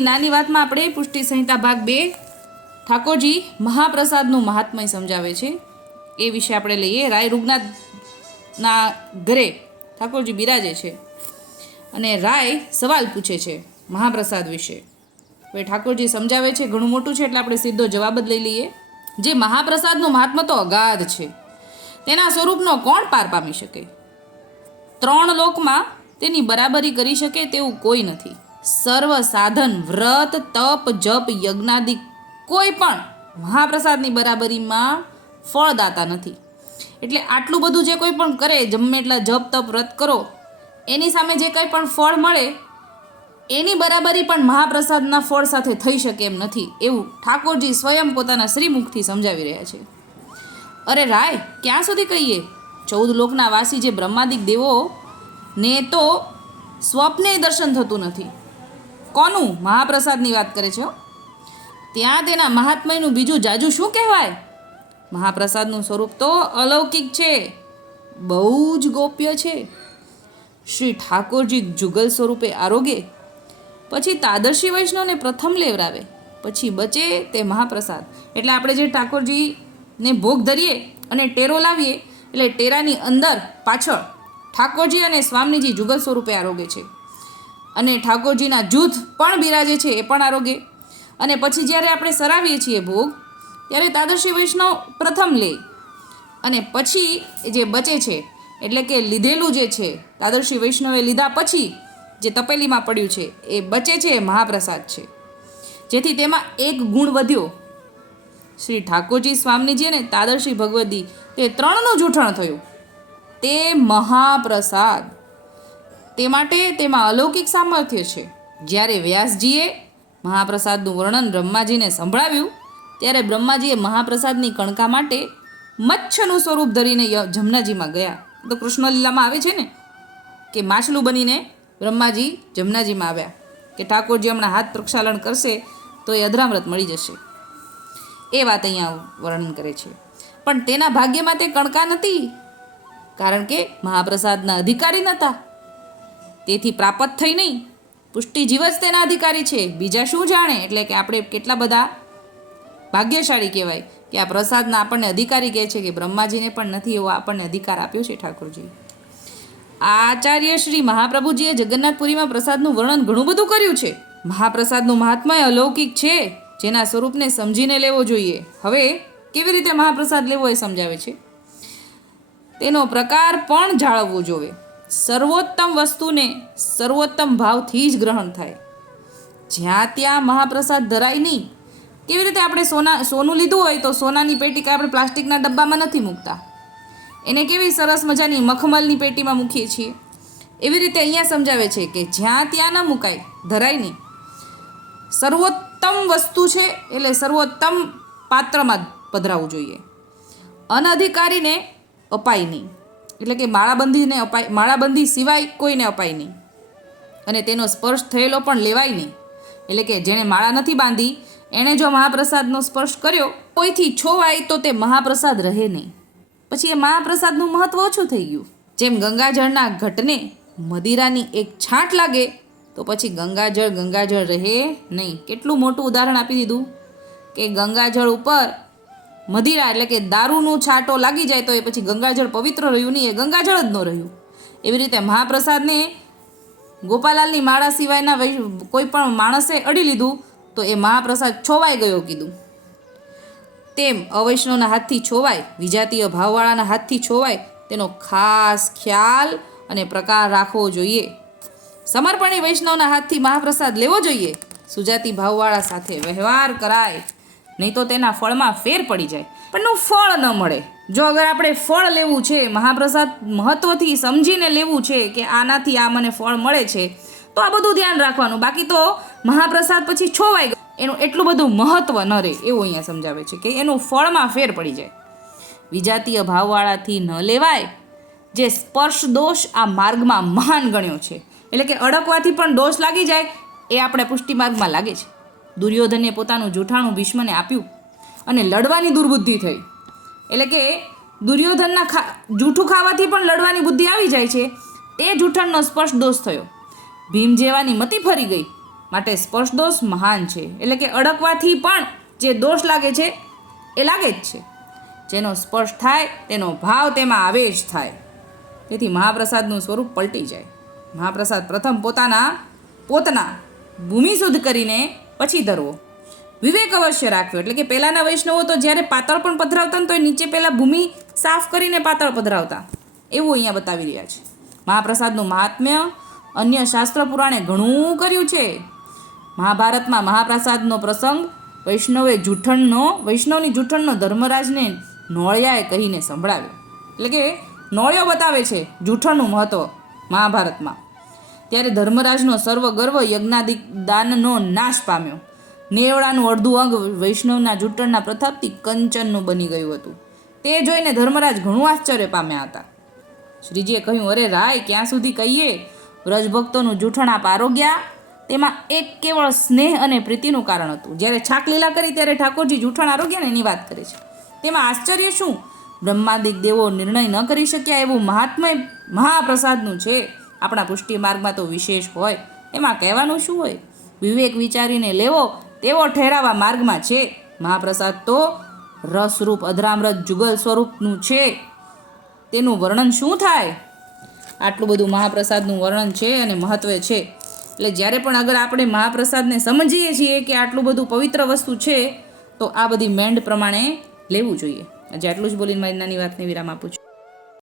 નાની વાતમાં આપણે પુષ્ટિ સંહિતા ભાગ બે, ઠાકોરજી મહાપ્રસાદનું મહાત્મય સમજાવે છે. એ વિશે આપણે લઈએ. રાય રૂગનાથના ઘરે ઠાકોરજી બિરાજે છે. અને રાય સવાલ પૂછે છે મહાપ્રસાદ વિશે. હવે ઠાકોરજી સમજાવે છે ઘણું મોટું છે એટલે આપણે સીધો જવાબ જ લઈ લઈએ. જે મહાપ્રસાદનું મહાત્મા તો અગાધ છે. તેના સ્વરૂપનો કોણ પાર પામી શકે? ત્રણ લોકમાં તેની બરાબરી કરી શકે તેવું કોઈ નથી. સર્વ સાધન, વ્રત, તપ, જપ, યજ્ઞાદિ કોઈ પણ મહાપ્રસાદની બરાબરીમાં ફળદાતા નથી. એટલે આટલું બધું જે કોઈ પણ કરે, જમે એટલા જપ, તપ, વ્રત કરો, એની સામે જે કંઈ પણ ફળ મળે, એની બરાબરી પણ મહાપ્રસાદના ફળ સાથે થઈ શકે એમ નથી એવું ઠાકોરજી સ્વયં પોતાના શ્રીમુખથી સમજાવી રહ્યા છે. અરે રાય, ક્યાં સુધી કહીએ? ચૌદ લોકના વાસી જે બ્રહ્માદિક દેવો, ને તો સ્વપ્ને દર્શન થતું નથી. કોનું મહાપ્રસાદની વાત કરે છે ત્યાં તેના મહાત્મયનું બીજું જાજુ શું કહેવાય? મહાપ્રસાદનું સ્વરૂપ તો અલૌકિક છે, બહુ જ ગોપ્ય છે. શ્રી ઠાકોરજી જુગલ સ્વરૂપે આરોગે, પછી તાદર્શી વૈષ્ણવને પ્રથમ લેવરાવે, પછી બચે તે મહાપ્રસાદ. એટલે આપણે જે ઠાકોરજીને ભોગ ધરીએ અને ટેરો લાવીએ, એટલે ટેરાની અંદર પાછળ ઠાકોરજી અને સ્વામીજી જુગલ સ્વરૂપે આરોગે છે. અને ઠાકોરજીના જૂથ પણ બિરાજે છે એ પણ આરોગે. અને પછી જ્યારે આપણે સરાવીએ છીએ ભોગ, ત્યારે તાદર્શી વૈષ્ણવ પ્રથમ લે. અને પછી જે બચે છે, એટલે કે લીધેલું જે છે તાદર્શી વૈષ્ણવે લીધા પછી જે તપેલીમાં પડ્યું છે, એ બચે છે, એ મહાપ્રસાદ છે. જેથી તેમાં એક ગુણ વધ્યો. શ્રી ઠાકોરજી સ્વામીજી અને તાદર્શી ભગવદી તે ત્રણનું જૂઠણ થયું. તે મહાપ્રસાદ. તે માટે તેમાં અલૌકિક સામર્થ્ય છે. જ્યારે વ્યાસજીએ મહાપ્રસાદનું વર્ણન બ્રહ્માજીને સંભળાવ્યું, ત્યારે બ્રહ્માજીએ મહાપ્રસાદની કણકા માટે મચ્છનું સ્વરૂપ ધરીને જમનાજીમાં ગયા. તો કૃષ્ણલીલામાં આવે છે ને કે માછલું બનીને બ્રહ્માજી જમનાજીમાં આવ્યા કે ઠાકોરજી હમણાં હાથ પ્રક્ષાલન કરશે તો એ અધરામૃત મળી જશે. એ વાત અહીંયા વર્ણન કરે છે. પણ તેના ભાગ્યમાં તે કણકા નથી, કારણ કે મહાપ્રસાદના અધિકારી નહોતા તેથી પ્રાપ્ત થઈ નહીં. પુષ્ટિ જીવ જ તેના અધિકારી છે. બીજા શું જાણે? એટલે કે આપણે કેટલા બધા ભાગ્યશાળી કહેવાય કે આ પ્રસાદના આપણને અધિકારી કહે છે કે બ્રહ્માજીને પણ નથી એવો આપણને અધિકાર આપ્યો છે ઠાકોરજી. આચાર્ય શ્રી મહાપ્રભુજીએ જગન્નાથપુરીમાં પ્રસાદનું વર્ણન ઘણું બધું કર્યું છે. મહાપ્રસાદનું મહાત્મય અલૌકિક છે. જેના સ્વરૂપને સમજીને લેવો જોઈએ. હવે કેવી રીતે મહાપ્રસાદ લેવો એ સમજાવે છે? તેનો પ્રકાર પણ જાળવવો જોઈએ. સર્વોત્તમ વસ્તુને સર્વોત્તમ ભાવથી જ ગ્રહણ થાય. જ્યાં ત્યાં મહાપ્રસાદ ધરાય નહીં, કેવી રીતે આપણે સોના, સોનું લીધું હોય તો સોનાની પેટી કે આપણે પ્લાસ્ટિકના ડબ્બામાં નથી મૂકતા. એને કેવી સરસ મજાની મખમલની પેટીમાં મૂકીએ છીએ. એવી રીતે અહીંયા સમજાવે છે કે જ્યાં ત્યાં ન મુકાય, ધરાય નહીં. સર્વોત્તમ વસ્તુ છે એટલે સર્વોત્તમ પાત્રમાં પધરાવવું જોઈએ. અનધિકારીને અપાય નહીં. એટલે કે માળાબંધીને અપાય, માળાબંધી સિવાય કોઈને અપાય નહીં. અને તેનો સ્પર્શ થયેલો પણ લેવાય નહીં. એટલે કે જેણે માળા નથી બાંધી, એણે જો મહાપ્રસાદનો સ્પર્શ કર્યો, કોઈથી છોવાય તો તે મહાપ્રસાદ રહે નહીં. પછી એ મહાપ્રસાદનું મહત્વ ઓછું થઈ ગયું. જેમ ગંગાજળના ઘટને મદિરાની એક છાંટ લાગે, તો પછી ગંગાજળ ગંગાજળ રહે નહીં. કેટલું મોટું ઉદાહરણ આપી દીધું? કે ગંગાજળ ઉપર મદિરા એટલે કે દારૂનું છાંટો લાગી જાય તો એ પછી ગંગાજળ પવિત્ર રહ્યું નહીં, એ ગંગાજળ જ ન રહ્યું. એવી રીતે મહાપ્રસાદને ગોપાલાલની માળા સિવાયના કોઈ પણ માણસે અડી લીધું તો એ મહાપ્રસાદ છોવાઈ ગયો કીધું. તેમ અવૈષ્ણવના હાથથી છોવાય, વિજાતીય ભાવવાળાના હાથથી છોવાય, તેનો ખાસ ખ્યાલ અને પ્રકાર રાખવો જોઈએ. સમર્પણી વૈષ્ણવના હાથથી મહાપ્રસાદ લેવો જોઈએ. સુજાતી ભાવવાળા સાથે વ્યવહાર કરાય. નહીં તો તેના ફળમાં ફેર પડી જાય. પણ એનું ફળ ન મળે. જો અગર આપણે ફળ લેવું છે, મહાપ્રસાદ મહત્વથી સમજીને લેવું છે કે આનાથી આ મને ફળ મળે છે, તો આ બધું ધ્યાન રાખવાનું. બાકી તો મહાપ્રસાદ પછી છોવાઈ ગયો. એનું એટલું બધું મહત્વ ન રહે એવું અહીંયા સમજાવે છે કે એનું ફળમાં ફેર પડી જાય. વિજાતીય ભાવવાળાથી ન લેવાય, જે સ્પર્શ દોષ આ માર્ગમાં મહાન ગણ્યો છે. એટલે કે અડકવાથી પણ દોષ લાગી જાય, એ આપણે પુષ્ટિ માર્ગમાં લાગે છે. દુર્યોધને પોતાનું જૂઠાણું ભીષ્મને આપ્યું અને લડવાની દુર્બુદ્ધિ થઈ. એટલે કે દુર્યોધનના ખા, જૂઠું ખાવાથી પણ લડવાની બુદ્ધિ આવી જાય છે. તે જૂઠણનો સ્પર્શ દોષ થયો. ભીમ જેવાની મતિ ફરી ગઈ. માટે સ્પર્શ દોષ મહાન છે. એટલે કે અડકવાથી પણ જે દોષ લાગે છે, એ લાગે જ છે. જેનો સ્પર્શ થાય, તેનો ભાવ તેમાં આવે જ થાય. તેથી મહાપ્રસાદનું સ્વરૂપ પલટી જાય. મહાપ્રસાદ પ્રથમ પોતાના, પોતના ભૂમિ શુદ્ધ કરીને પછી ધરવો. વિવેક અવશ્ય રાખ્યો એટલે કે પહેલાંના વૈષ્ણવો તો જ્યારે પાતળ પણ પધરાવતા ને તો નીચે પહેલાં ભૂમિ સાફ કરીને પાતળ પધરાવતા. એવું અહીંયા બતાવી રહ્યા છે. મહાપ્રસાદનું મહાત્મ્ય અન્ય શાસ્ત્ર પુરાણે ઘણું કર્યું છે. મહાભારતમાં મહાપ્રસાદનો પ્રસંગ વૈષ્ણવે જૂઠણનો, વૈષ્ણવની જૂઠણનો ધર્મરાજને નોળિયાએ કહીને સંભળાવ્યો. એટલે કે નોળિયો બતાવે છે જૂઠણનું મહત્ત્વ મહાભારતમાં. ત્યારે ધર્મરાજનો સર્વ ગર્વ યજ્ઞાદિક દાનનો નાશ પામ્યો. નેવડાનું અડધું અંગ વૈષ્ણવના જૂટણના પ્રતાપથી કંચનનું બની ગયું હતું. તે જોઈને ધર્મરાજ ઘણું આશ્ચર્ય પામ્યા હતા. શ્રીજીએ કહ્યું, અરે રાય, ક્યાં સુધી કહીએ? વ્રજભક્તોનું જૂઠણ આપ આરોગ્યા? તેમાં એક કેવળ સ્નેહ અને પ્રીતિનું કારણ હતું. જ્યારે છાક લીલા કરી ત્યારે ઠાકોરજી જૂઠણ આરોગ્યાને એની વાત કરે છે. તેમાં આશ્ચર્ય શું? બ્રહ્માદિક દેવો નિર્ણય ન કરી શક્યા એવું મહાત્મય મહાપ્રસાદનું છે. આપણા પુષ્ટિ માર્ગમાં તો વિશેષ હોય. એમાં કહેવાનું શું હોય? વિવેક વિચારીને લેવો, તેવો ઠેરાવા માર્ગમાં છે. મહાપ્રસાદ તો રસરૂપ અધરામરત જુગલ સ્વરૂપનું છે. તેનું વર્ણન શું થાય? આટલું બધું મહાપ્રસાદનું વર્ણન છે અને મહત્વ છે. એટલે જ્યારે પણ અગર આપણે મહાપ્રસાદને સમજીએ છીએ કે આટલું બધું પવિત્ર વસ્તુ છે, તો આ બધી મેન્ડ પ્રમાણે લેવું જોઈએ. આજે આટલું જ બોલીને મારી નાની વાતને વિરામ આપું છું.